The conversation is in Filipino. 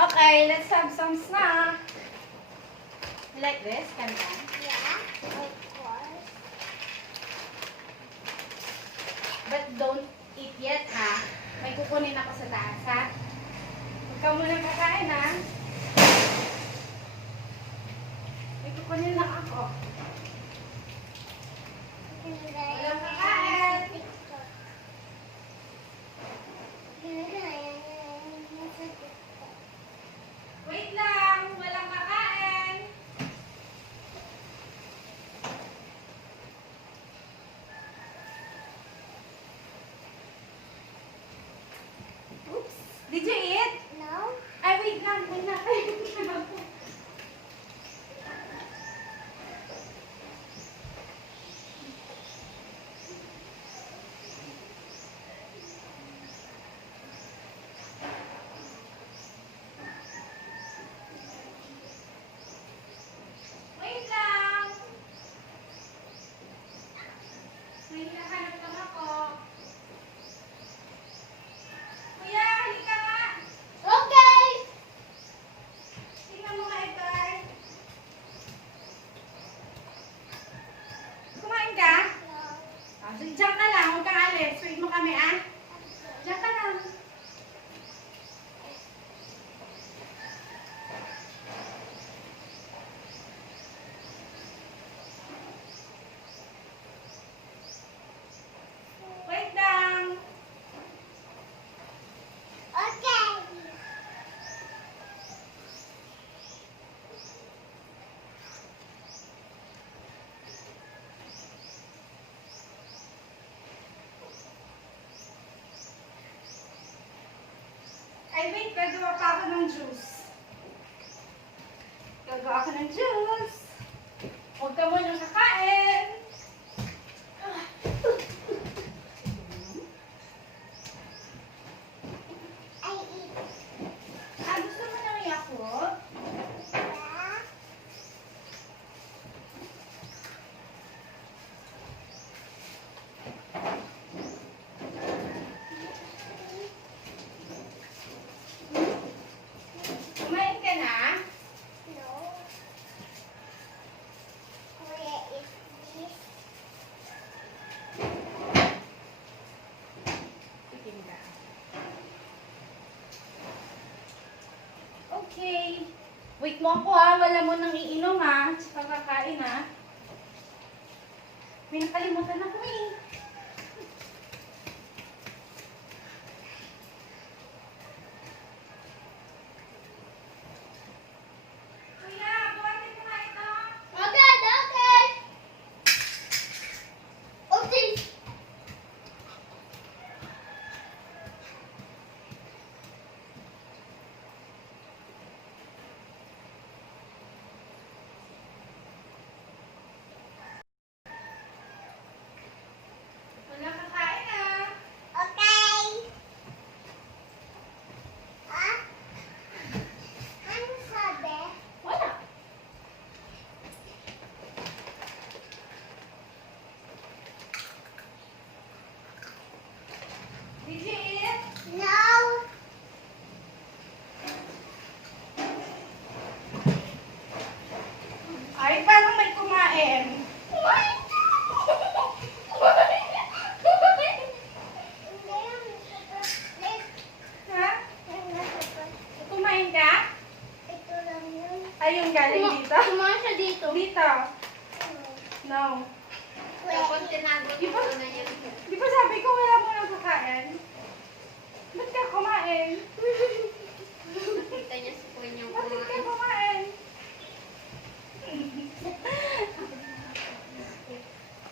Okay, let's have some snack. You like this, Kanda? Yeah, of course. But don't eat yet, ha? May kukunin ako sa taas, ha? Huwag ka muna kakain, ha? May kukunin lang ako. Walang kakain. Wait lang, walang kakain. Oops. Did you eat? No? Ay, wait lang. Wait lang. Wait lang. May hinahanap lang ako. Kuya, halika nga. Okay! Tingnan mo nga, Edgar. Kumain ka? No. Ah, diyan ka lang. Huwag kang alis. Wait mo kami, ah. Diyan ka lang. Wait lang. Okay! Ay, wait. Gagawa pa ako ng juice. Gagawa ako ng juice. Huwag ka muna kakain. I eat. Ah, gusto mo ng Yakult? Yeah. Kumain ka na? No. Where is this? Tikim ka. Okay. Wait mo ako, ha. Wala mo nang iinom, ha. Tsaka kakain, ha. May nakalimutan ako, eh. Kuya, buhatin mo nga ito. Okay, okay! Okay! Wala kakain, ha. Okay! Ah? Ano sabi? Wala. Did you eat? No! Ay, parang may kumain. Kumain ka! Ha? Kumain ka? Ito lang yun. Ay, yung galing dito? Kumain siya dito. Dito. No. Where is Di ba sabi ko wala mo nang